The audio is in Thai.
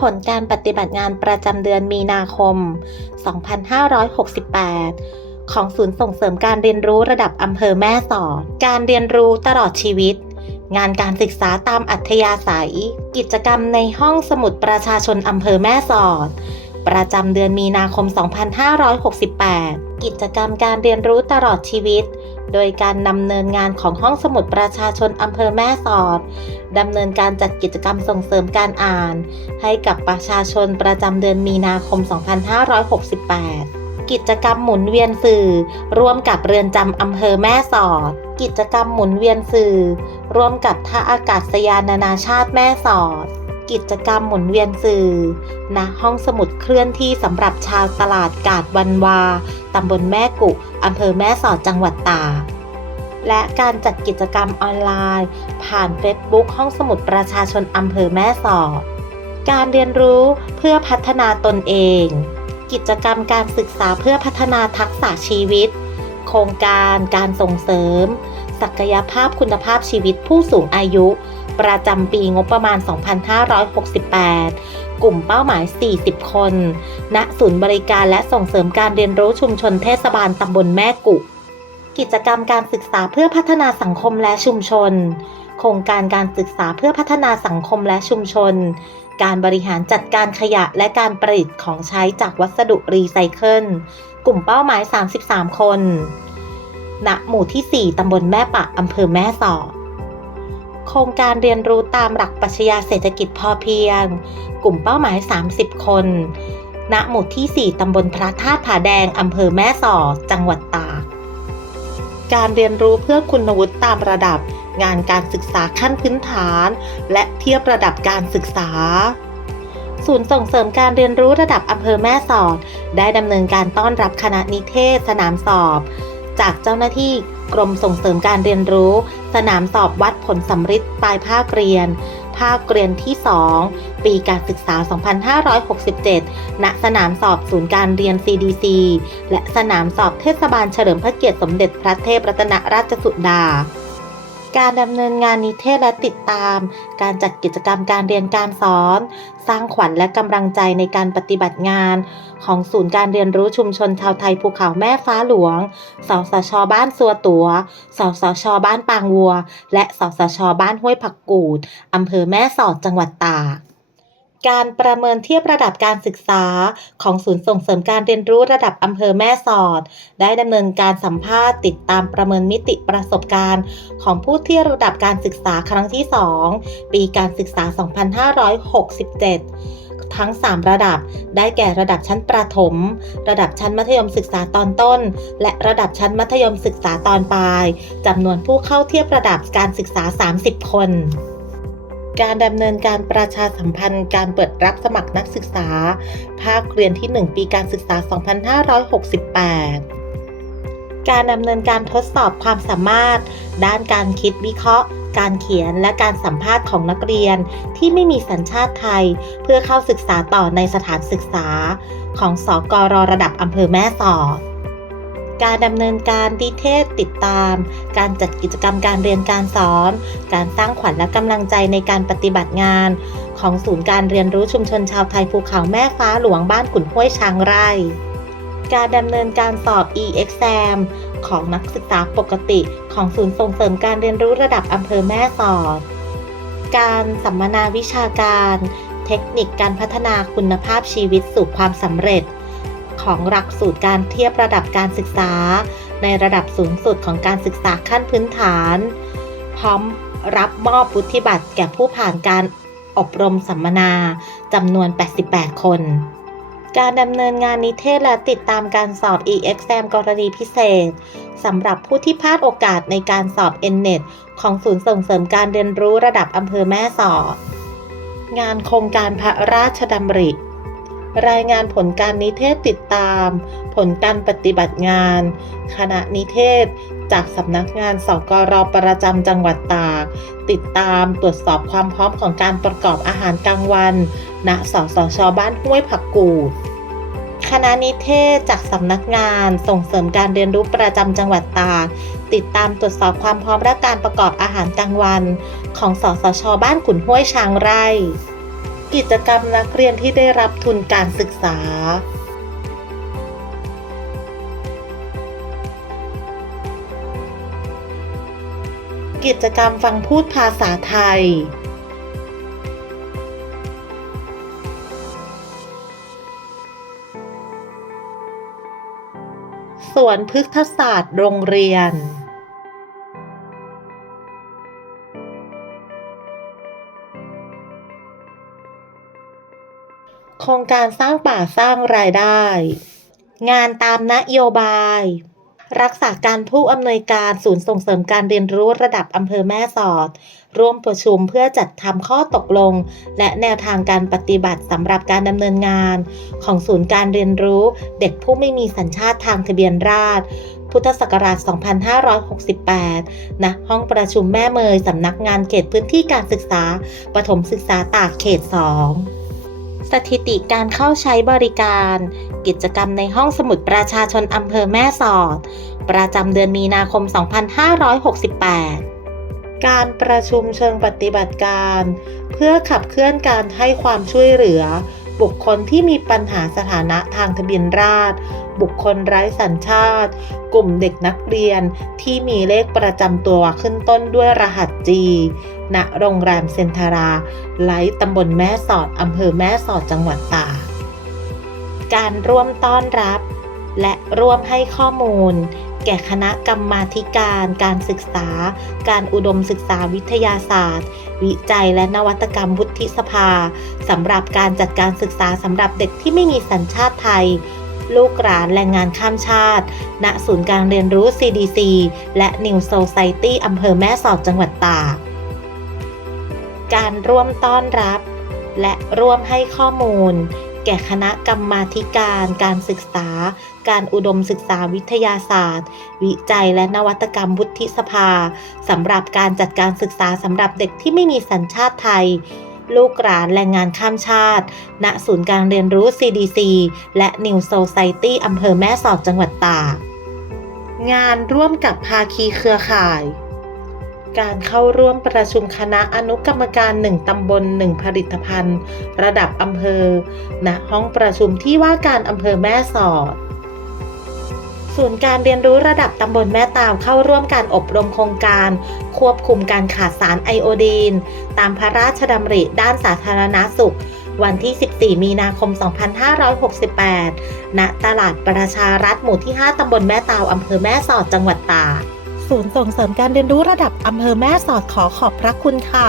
ผลการปฏิบัติงานประจำเดือนมีนาคม 2568 ของศูนย์ส่งเสริมการเรียนรู้ระดับอำเภอแม่สอด การเรียนรู้ตลอดชีวิต งานการศึกษาตามอัธยาศัย กิจกรรมในห้องสมุดประชาชนอำเภอแม่สอด ประจำเดือนมีนาคม 2568 กิจกรรมการเรียนรู้ตลอดชีวิต โดยการดำเนินงานของห้องสมุดประชาชนอำเภอแม่สอดดำเนินการจัดกิจกรรมส่งเสริมการอ่าน ให้กับประชาชนประจำเดือนมีนาคม 2568กิจกรรมหมุนเวียนสื่อ ร่วมกับเรือนจำอำเภอแม่สอด กิจกรรมหมุนเวียนสื่อ ร่วมกับท่าอากาศยานนานาชาติแม่สอด กิจกรรมหมุนเวียนสื่อณห้องสมุดเคลื่อนที่สำหรับชาวตลาดกาดวันวาตำบลแม่กุอำเภอแม่สอดจังหวัดตาก และการจัดกิจกรรมออนไลน์ ผ่าน Facebook ห้องสมุดประชาชนอำเภอแม่สอด การเรียนรู้เพื่อพัฒนาตนเอง กิจกรรมการศึกษาเพื่อพัฒนาทักษะชีวิต โครงการการส่งเสริม ศักยภาพคุณภาพชีวิตผู้สูงอายุ ประจำปีงบประมาณ 2568กลุ่มเป้าหมาย 40 คน ณ ศูนย์บริการและส่งเสริมการเรียนรู้ชุมชนเทศบาลตำบลแม่กุ กิจกรรมการศึกษาเพื่อพัฒนาสังคมและชุมชน โครงการการศึกษาเพื่อพัฒนาสังคมและชุมชน การบริหารจัดการขยะและการประดิษฐ์ของใช้จากวัสดุรีไซเคิล กลุ่มเป้าหมาย 33 คน ณ หมู่ที่ 4 ตำบลแม่ปะอำเภอแม่สอดโครงการเรียนรู้ตามหลักปรัชญาเศรษฐกิจพอเพียง กลุ่มเป้าหมาย 30 คน ณ หมู่ที่ 4 ตำบลพระธาตุผาแดง อำเภอแม่สอดจังหวัดตาก การเรียนรู้เพื่อคุณวุฒิตามระดับ งานการศึกษาขั้นพื้นฐาน และเทียบระดับการศึกษา ศูนย์ส่งเสริมการเรียนรู้ระดับอำเภอแม่สอด ได้ดำเนินการต้อนรับคณะนิเทศสนามสอบ จากเจ้าหน้าที่กรมส่งเสริมการเรียนรู้ สนามสอบวัดผลสำริดปลายภาคเรียน ภาคเรียนที่ 2 ปีการศึกษา 2567 ณ สนามสอบศูนย์การเรียน CDC และสนามสอบเทศบาลเฉลิมพระเกียรติสมเด็จพระเทพรัตนราชสุดา การดำเนินงานนิเทศและติดตาม การจัดกิจกรรมการเรียนการสอน สร้างขวัญและกำลังใจในการปฏิบัติงาน ของศูนย์การเรียนรู้ชุมชนชาวไทยภูเขาแม่ฟ้าหลวง สสช บ้านสัวตัว สสช บ้านปางวัว และสสช บ้านห้วยผักกูดอำเภอแม่สอดจังหวัดตาก การประเมินเทียบระดับการศึกษาของศูนย์ส่งเสริมการเรียนรู้ระดับอำเภอแม่สอด ได้ดำเนินการสัมภาษณ์ติดตามประเมินมิติประสบการณ์ ของผู้ที่ระดับการศึกษาครั้งที่ 2 ปีการศึกษา 2567ทั้ง 3 ระดับ ได้แก่ระดับชั้นประถม ระดับชั้นมัธยมศึกษาตอนต้น และระดับชั้นมัธยมศึกษาตอนปลาย จำนวนผู้เข้าเทียบระดับการศึกษา 30 คน การดำเนินการประชาสัมพันธ์การเปิดรับสมัครนักศึกษา ภาคเรียนที่ 1 ปีการศึกษา 2568 การดำเนินการทดสอบความสามารถ ด้านการคิดวิเคราะห์ การเขียนและการสัมภาษณ์ของนักเรียนที่ไม่มีสัญชาติไทย เพื่อเข้าศึกษาต่อในสถานศึกษา ของสกรระดับอำเภอแม่สอด การดำเนินการดีเทศติดตาม การจัดกิจกรรมการเรียนการสอน การสร้างขวัญและกำลังใจในการปฏิบัติงาน ของศูนย์การเรียนรู้ชุมชนชาวไทยภูเขาแม่ฟ้าหลวงบ้านขุนห้วยช้างไร่ การดำเนินการสอบ e-exam ของนักศึกษาปกติ ของศูนย์ส่งเสริมการเรียนรู้ระดับอำเภอแม่สอด การสัมมนาวิชาการ เทคนิคการพัฒนาคุณภาพชีวิตสู่ความสำเร็จ ของหลักสูตรการเทียบระดับการศึกษา ในระดับสูงสุดของการศึกษาขั้นพื้นฐาน พร้อมรับมอบวุฒิบัตรแก่ผู้ผ่านการอบรมสัมมนาจำนวน 88 คน การดำเนินงานนิเทศและติดตามการสอบ e-exam กรณีพิเศษสำหรับผู้ที่พลาดโอกาสในการสอบ NNET ของศูนย์ส่งเสริมการเรียนรู้ระดับอำเภอแม่สอด งานโครงการพระราชดำริ รายงานผลการนิเทศติดตาม ผลการปฏิบัติงาน คณะนิเทศ จากสำนักงานสกรประจำจังหวัดตาก ติดตามตรวจสอบความพร้อมของการประกอบอาหารกลางวัน ณ สสช บ้านห้วยผักกูดคณะนิเทศจากสำนักงานส่งเสริมการเรียนรู้ประจำจังหวัดตากติดตามตรวจสอบความพร้อมและการประกอบอาหารกลางวัน ของสสช บ้านขุนห้วยช้างไร่ กิจกรรมนักเรียนที่ได้รับทุนการศึกษา กิจกรรมฟังพูดภาษาไทย สวนพฤกษศาสตร์โรงเรียน โครงการสร้างป่าสร้างรายได้ งานตามนโยบาย รักษาการผู้อำนวยการศูนย์ส่งเสริมการเรียนรู้ระดับอำเภอแม่สอด ร่วมประชุมเพื่อจัดทำข้อตกลง และแนวทางการปฏิบัติสำหรับการดำเนินงาน ของศูนย์การเรียนรู้เด็กผู้ไม่มีสัญชาติทางทะเบียนราษฎรพุทธศักราช 2568 ณ ห้องประชุมแม่เมย สำนักงานเขตพื้นที่การศึกษาประถมศึกษาตากเขต 2 สถิติการเข้าใช้บริการ กิจกรรมในห้องสมุดประชาชนอำเภอแม่สอด ประจำเดือนมีนาคม 2568การประชุมเชิงปฏิบัติการ เพื่อขับเคลื่อนการให้ความช่วยเหลือ บุคคลที่มีปัญหาสถานะทางทะเบียนราษฎรบุคคลไร้สัญชาติ กลุ่มเด็กนักเรียนที่มีเลขประจำตัวขึ้นต้นด้วยรหัส G ณโรงแรมเซนทารา ไลท์ตำบลแม่สอดอำเภอแม่สอดจังหวัดตากการร่วมต้อนรับ และร่วมให้ข้อมูล แก่คณะกรรมาธิการ การศึกษา การอุดมศึกษาวิทยาศาสตร์ วิจัยและนวัตกรรมวุฒิสภาสำหรับการจัดการศึกษาสำหรับเด็กที่ไม่มีสัญชาติไทย ลูกหลานแรงงานข้ามชาติ ณ ศูนย์การเรียนรู้ CDC และ New Society อำเภอแม่สอดจังหวัดตาก การร่วมต้อนรับ และร่วมให้ข้อมูล แก่คณะกรรมาการการศึกษา การอุดมศึกษาวิทยาศาสตร์ วิจัยและนวัตกรรมวุฒิสภาสำหรับการจัดการศึกษาสำหรับเด็กที่ไม่มีสัญชาติไทย ลูกหลานแรงงานข้ามชาติ ณศูนย์การเรียนรู้ CDC และ New Society อำเภอแม่สอดจังหวัดตากงานร่วมกับภาคีเครือข่าย การเข้าร่วมประชุมคณะอนุกรรมการ 1 ตำบล 1 ผลิตภัณฑ์ ระดับอำเภอ ณ ห้องประชุมที่ว่าการอำเภอแม่สอด ศูนย์การเรียนรู้ระดับตำบลแม่ตาวเข้าร่วมการอบรมโครงการ ควบคุมการขาดสารไอโอดีน ตามพระราชดำริด้านสาธารณาสุข วันที่ 14 มีนาคม 2568 ณ ตลาดประชารัฐหมู่ที่ 5 ตำบลแม่ตาวอำเภอแม่สอด จังหวัดตาก ศูนย์ส่งเสริมการเรียนรู้ระดับอำเภอแม่สอดขอขอบพระคุณค่ะ